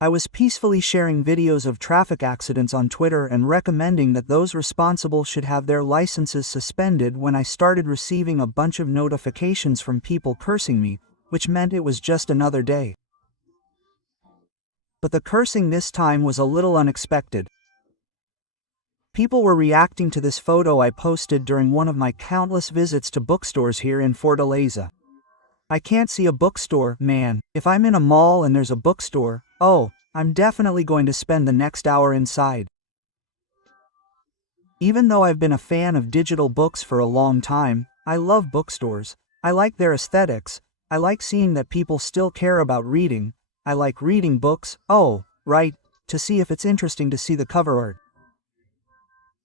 I was peacefully sharing videos of traffic accidents on Twitter and recommending that those responsible should have their licenses suspended when I started receiving a bunch of notifications from people cursing me, which meant it was just another day. But the cursing this time was a little unexpected. People were reacting to this photo I posted during one of my countless visits to bookstores here in Fortaleza. I can't see a bookstore, man. If I'm in a mall and there's a bookstore, oh, I'm definitely going to spend the next hour inside. Even though I've been a fan of digital books for a long time, I love bookstores. I like their aesthetics. I like seeing that people still care about reading. I like reading books, oh, right, to see if it's interesting to see the cover art.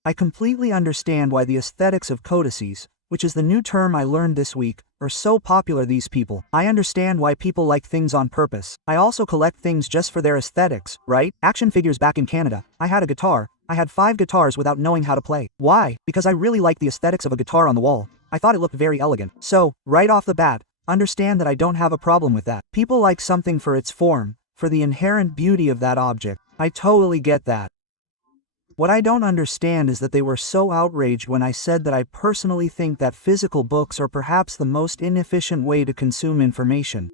I completely understand why the aesthetics of codices, which is the new term I learned this week, are so popular these people. I understand why people like things on purpose. I also collect things just for their aesthetics, right? Action figures back in Canada. I had a guitar. I had 5 guitars without knowing how to play. Why? Because I really like the aesthetics of a guitar on the wall. I thought it looked very elegant. So, right off the bat, understand that I don't have a problem with that. People like something for its form, for the inherent beauty of that object. I totally get that. What I don't understand is that they were so outraged when I said that I personally think that physical books are perhaps the most inefficient way to consume information.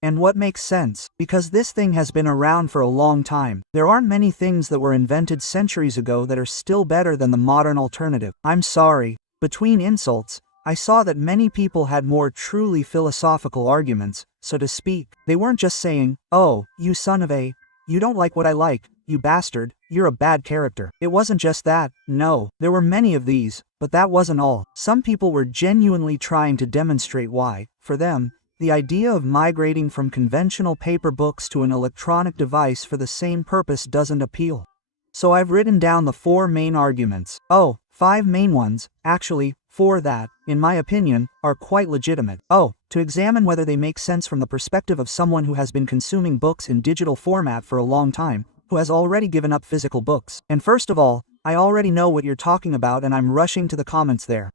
And what makes sense, because this thing has been around for a long time. There aren't many things that were invented centuries ago that are still better than the modern alternative. I'm sorry, between insults, I saw that many people had more truly philosophical arguments, so to speak. They weren't just saying, oh, you son of a, you don't like what I like, you bastard, you're a bad character. It wasn't just that, no, there were many of these, but that wasn't all. Some people were genuinely trying to demonstrate why, for them, the idea of migrating from conventional paper books to an electronic device for the same purpose doesn't appeal. So I've written down the 4 main arguments. Oh, 5 main ones, actually, 4 that, in my opinion, are quite legitimate. Oh, to examine whether they make sense from the perspective of someone who has been consuming books in digital format for a long time, who has already given up physical books. And first of all, I already know what you're talking about and I'm rushing to the comments there.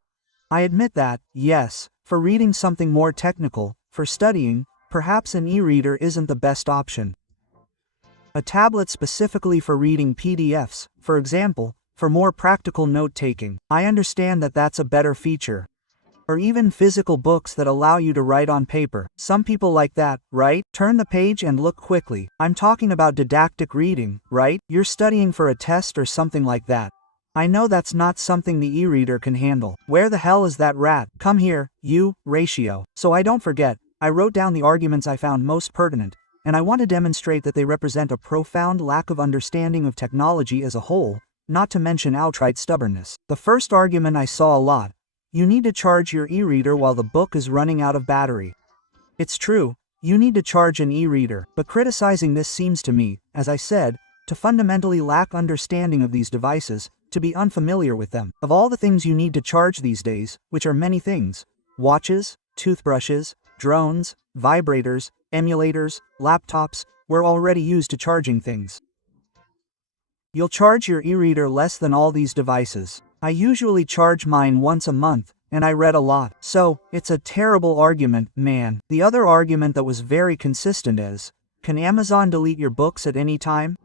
I admit that, yes, for reading something more technical, for studying, perhaps an e-reader isn't the best option. A tablet specifically for reading PDFs, for example, for more practical note-taking. I understand that that's a better feature. Or even physical books that allow you to write on paper. Some people like that, right? Turn the page and look quickly. I'm talking about didactic reading, right? You're studying for a test or something like that. I know that's not something the e-reader can handle. Where the hell is that rat? Come here, you, ratio. So I don't forget, I wrote down the arguments I found most pertinent, and I want to demonstrate that they represent a profound lack of understanding of technology as a whole, not to mention outright stubbornness. The first argument I saw a lot: you need to charge your e-reader while the book is running out of battery. It's true, you need to charge an e-reader, but criticizing this seems to me, as I said, to fundamentally lack understanding of these devices, to be unfamiliar with them. Of all the things you need to charge these days, which are many things: watches, toothbrushes, drones, vibrators, emulators, laptops, we're already used to charging things. You'll charge your e-reader less than all these devices. I usually charge mine once a month, and I read a lot. So, it's a terrible argument, man. The other argument that was very consistent is, can Amazon delete your books at any time?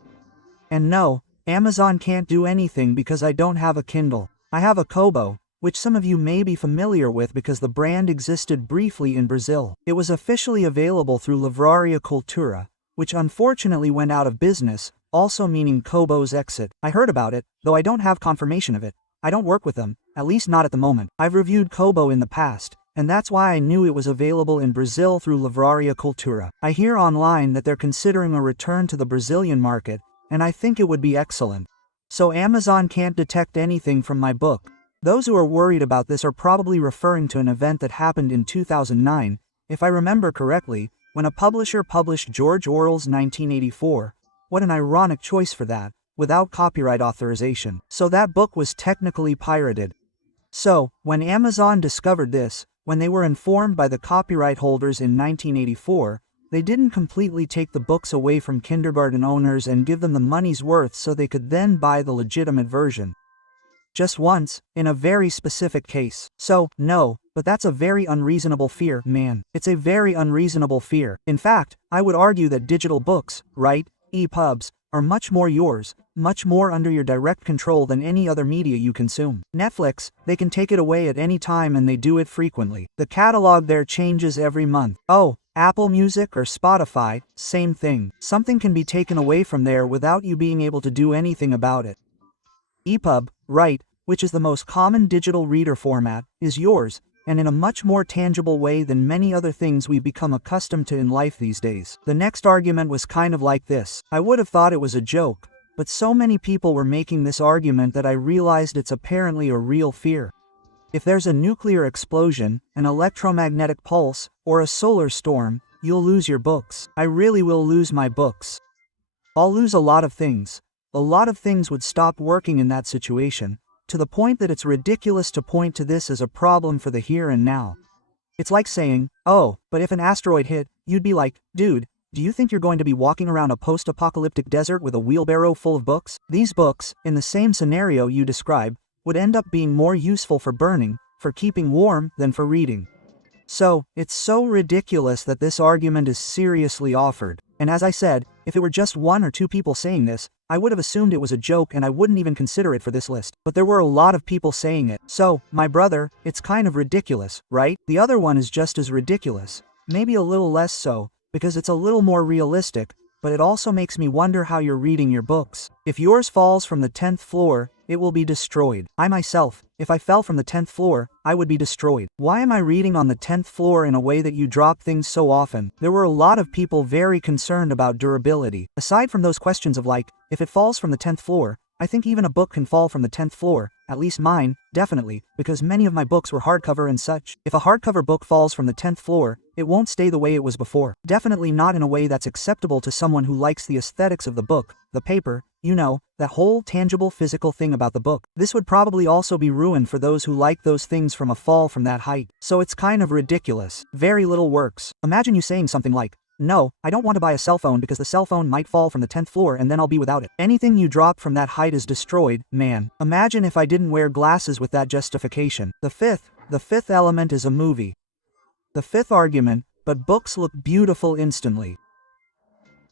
And no, Amazon can't do anything because I don't have a Kindle. I have a Kobo, which some of you may be familiar with because the brand existed briefly in Brazil. It was officially available through Livraria Cultura, which unfortunately went out of business, also meaning Kobo's exit. I heard about it, though I don't have confirmation of it. I don't work with them, at least not at the moment. I've reviewed Kobo in the past, and that's why I knew it was available in Brazil through Livraria Cultura. I hear online that they're considering a return to the Brazilian market, and I think it would be excellent. So Amazon can't detect anything from my book. Those who are worried about this are probably referring to an event that happened in 2009, if I remember correctly, when a publisher published George Orwell's 1984. What an ironic choice for that, without copyright authorization. So that book was technically pirated. So, when Amazon discovered this, when they were informed by the copyright holders in 1984, they didn't completely take the books away from kindergarten owners and give them the money's worth so they could then buy the legitimate version. Just once, in a very specific case. So, no, but that's a very unreasonable fear, man. It's a very unreasonable fear. In fact, I would argue that digital books, right, EPUBs are much more yours, much more under your direct control than any other media you consume. Netflix, they can take it away at any time and they do it frequently. The catalog there changes every month. Oh, Apple Music or Spotify, same thing. Something can be taken away from there without you being able to do anything about it. EPUB, right, which is the most common digital reader format, is yours, and in a much more tangible way than many other things we've become accustomed to in life these days. The next argument was kind of like this. I would have thought it was a joke, but so many people were making this argument that I realized it's apparently a real fear. If there's a nuclear explosion, an electromagnetic pulse, or a solar storm, you'll lose your books. I really will lose my books. I'll lose a lot of things. A lot of things would stop working in that situation, to the point that it's ridiculous to point to this as a problem for the here and now. It's like saying, oh, but if an asteroid hit, you'd be like, dude, do you think you're going to be walking around a post-apocalyptic desert with a wheelbarrow full of books? These books, in the same scenario you describe, would end up being more useful for burning, for keeping warm, than for reading. So, it's so ridiculous that this argument is seriously offered. And as I said, if it were just one or two people saying this, I would have assumed it was a joke and I wouldn't even consider it for this list. But there were a lot of people saying it. So, my brother, it's kind of ridiculous, right? The other one is just as ridiculous. Maybe a little less so, because it's a little more realistic, but it also makes me wonder how you're reading your books. If yours falls from the 10th floor, it will be destroyed. I myself, if I fell from the 10th floor, I would be destroyed. Why am I reading on the 10th floor in a way that you drop things so often? There were a lot of people very concerned about durability. Aside from those questions of like, if it falls from the 10th floor, I think even a book can fall from the 10th floor, at least mine, definitely, because many of my books were hardcover and such. If a hardcover book falls from the 10th floor, it won't stay the way it was before. Definitely not in a way that's acceptable to someone who likes the aesthetics of the book, the paper, you know, that whole tangible physical thing about the book. This would probably also be ruined for those who like those things from a fall from that height. So it's kind of ridiculous. Very little works. Imagine you saying something like, no, I don't want to buy a cell phone because the cell phone might fall from the 10th floor and then I'll be without it. Anything you drop from that height is destroyed, man. Imagine if I didn't wear glasses with that justification. The fifth element is a movie. The fifth argument, but books look beautiful instantly.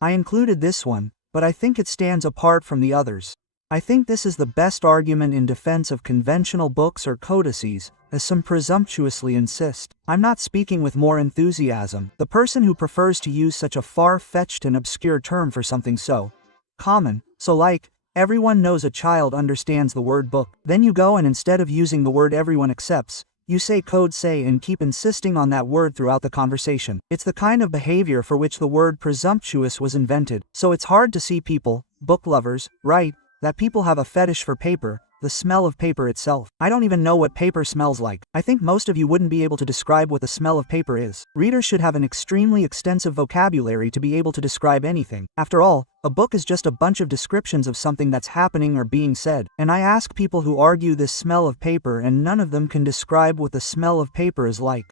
I included this one, but I think it stands apart from the others. I think this is the best argument in defense of conventional books or codices, as some presumptuously insist. I'm not speaking with more enthusiasm. The person who prefers to use such a far-fetched and obscure term for something so common, so like, everyone knows a child understands the word book. Then you go and instead of using the word everyone accepts, you say code say and keep insisting on that word throughout the conversation. It's the kind of behavior for which the word presumptuous was invented. So it's hard to see people, book lovers, right, that people have a fetish for paper, the smell of paper itself. I don't even know what paper smells like. I think most of you wouldn't be able to describe what the smell of paper is. Readers should have an extremely extensive vocabulary to be able to describe anything. After all, a book is just a bunch of descriptions of something that's happening or being said. And I ask people who argue this smell of paper and none of them can describe what the smell of paper is like.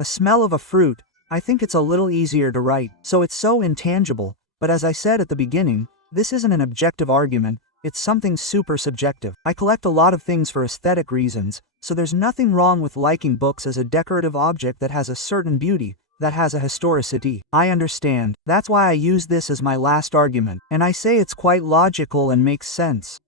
A smell of a fruit, I think it's a little easier to write. So it's so intangible, but as I said at the beginning, this isn't an objective argument. It's something super subjective. I collect a lot of things for aesthetic reasons, so there's nothing wrong with liking books as a decorative object that has a certain beauty, that has a historicity. I understand. That's why I use this as my last argument, and I say it's quite logical and makes sense.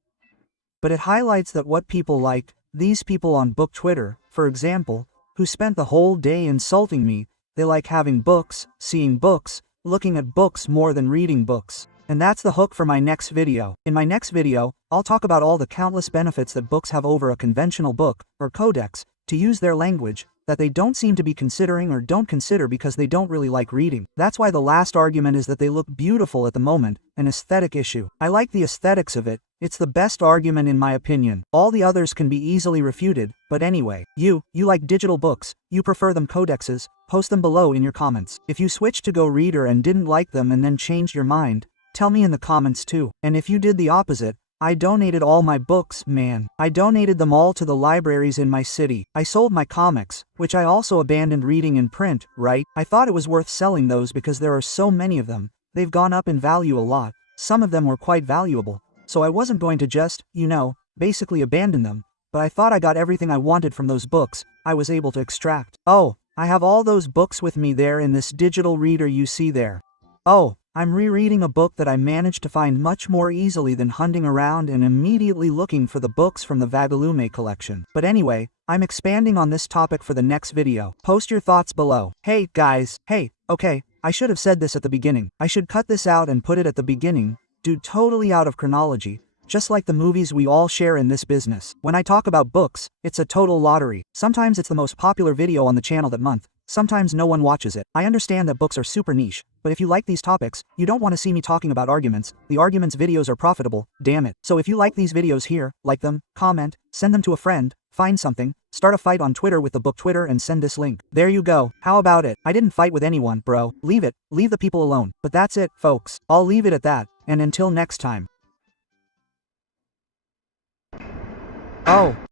But it highlights that what people like, these people on book Twitter, for example, who spent the whole day insulting me, they like having books, seeing books, looking at books more than reading books. And that's the hook for my next video. In my next video, I'll talk about all the countless benefits that books have over a conventional book, or codex, to use their language, that they don't seem to be considering or don't consider because they don't really like reading. That's why the last argument is that they look beautiful at the moment, an aesthetic issue. I like the aesthetics of it, it's the best argument in my opinion. All the others can be easily refuted, but anyway, you like digital books, you prefer them codexes, post them below in your comments. If you switched to Go Reader and didn't like them and then changed your mind, tell me in the comments too. And if you did the opposite, I donated all my books, man. I donated them all to the libraries in my city. I sold my comics, which I also abandoned reading in print, right? I thought it was worth selling those because there are so many of them. They've gone up in value a lot. Some of them were quite valuable. So I wasn't going to just, basically abandon them. But I thought I got everything I wanted from those books I was able to extract. Oh, I have all those books with me there in this digital reader you see there. Oh, I'm rereading a book that I managed to find much more easily than hunting around and immediately looking for the books from the Vagalume collection. But anyway, I'm expanding on this topic for the next video. Post your thoughts below. Hey, guys. Hey, okay, I should have said this at the beginning. I should cut this out and put it at the beginning, dude, totally out of chronology. Just like the movies we all share in this business. When I talk about books, it's a total lottery. Sometimes it's the most popular video on the channel that month. Sometimes no one watches it. I understand that books are super niche, but if you like these topics, you don't want to see me talking about arguments. The arguments videos are profitable, damn it. So if you like these videos here, like them, comment, send them to a friend, find something, start a fight on Twitter with the book Twitter and send this link. There you go. How about it? I didn't fight with anyone, bro. Leave it. Leave the people alone. But that's it, folks. I'll leave it at that. And until next time. Oh.